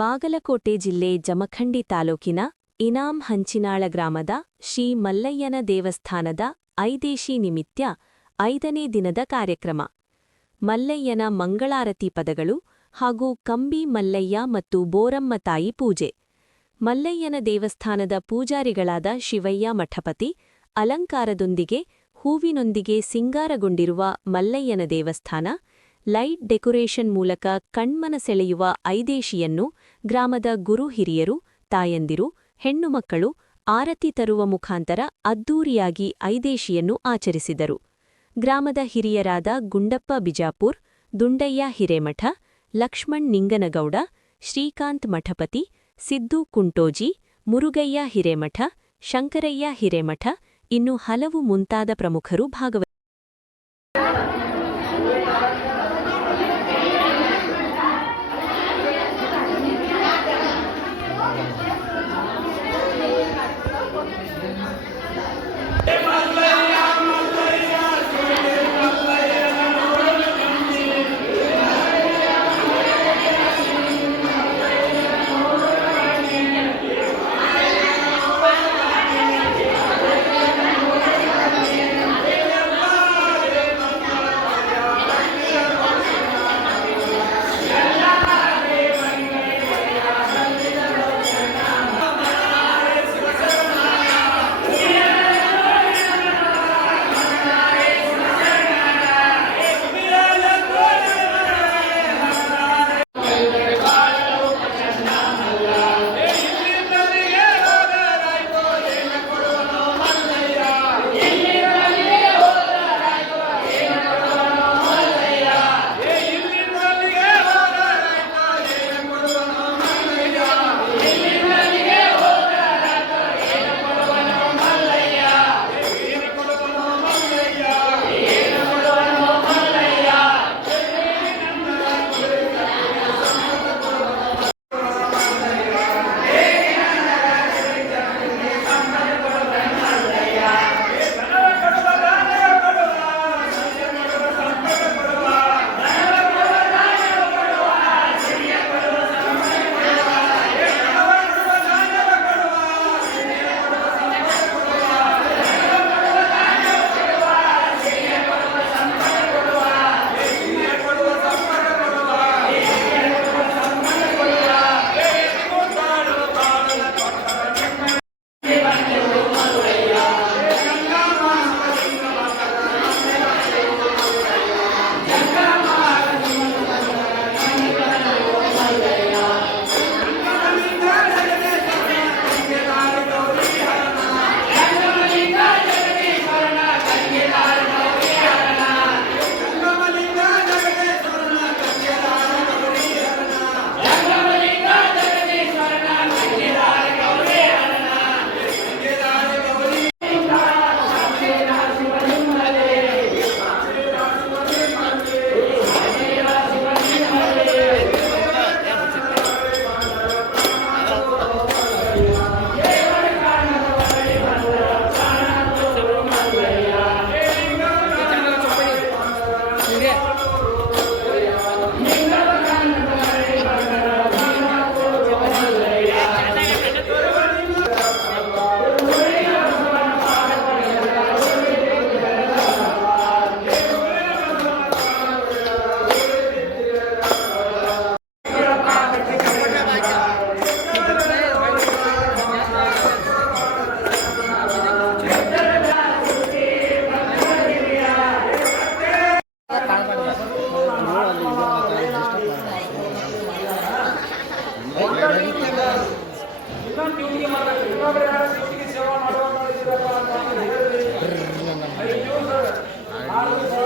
ಬಾಗಲಕೋಟೆ ಜಿಲ್ಲೆ ಜಮಖಂಡಿ ತಾಲೂಕಿನ ಇನಾಂ ಹಂಚಿನಾಳ ಗ್ರಾಮದ ಶ್ರೀ ಮಲ್ಲಯ್ಯನ ದೇವಸ್ಥಾನದ ಐದೇಶಿ ನಿಮಿತ್ಯ 5ನೇ ದಿನದ ಕಾರ್ಯಕ್ರಮ. ಮಲ್ಲಯ್ಯನ ಮಂಗಳಾರತಿ ಪದಗಳು ಹಾಗೂ ಕಂಬಿ ಮಲ್ಲಯ್ಯ ಮತ್ತು ಬೋರಮ್ಮ ತಾಯಿ ಪೂಜೆ. ಮಲ್ಲಯ್ಯನ ದೇವಸ್ಥಾನದ ಪೂಜಾರಿಗಳಾದ ಶಿವಯ್ಯ ಮಠಪತಿ ಅಲಂಕಾರದೊಂದಿಗೆ ಹೂವಿನೊಂದಿಗೆ ಸಿಂಗಾರಗೊಂಡಿರುವ ಮಲ್ಲಯ್ಯನ ದೇವಸ್ಥಾನ ಲೈಟ್ ಡೆಕೋರೇಷನ್ ಮೂಲಕ ಕಣ್ಮನ ಸೆಳೆಯುವ ಐದೇಶಿಯನ್ನು ಗ್ರಾಮದ ಗುರು ಹಿರಿಯರು, ತಾಯಂದಿರು, ಹೆಣ್ಣುಮಕ್ಕಳು ಆರತಿ ತರುವ ಮುಖಾಂತರ ಅದ್ದೂರಿಯಾಗಿ ಐದೇಶಿಯನ್ನು ಆಚರಿಸಿದರು. ಗ್ರಾಮದ ಹಿರಿಯರಾದ ಗುಂಡಪ್ಪ ಬಿಜಾಪುರ್, ದುಂಡಯ್ಯ ಹಿರೇಮಠ, ಲಕ್ಷ್ಮಣ್ ನಿಂಗನಗೌಡ, ಶ್ರೀಕಾಂತ್ ಮಠಪತಿ, ಸಿದ್ದು ಕುಂಟೋಜಿ, ಮುರುಗಯ್ಯ ಹಿರೇಮಠ, ಶಂಕರಯ್ಯ ಹಿರೇಮಠ ಇನ್ನು ಹಲವು ಮುಂತಾದ ಪ್ರಮುಖರು ಭಾಗವಹಿಸಿದ್ದರು. ಸೇವಾ ಮಾಡುವ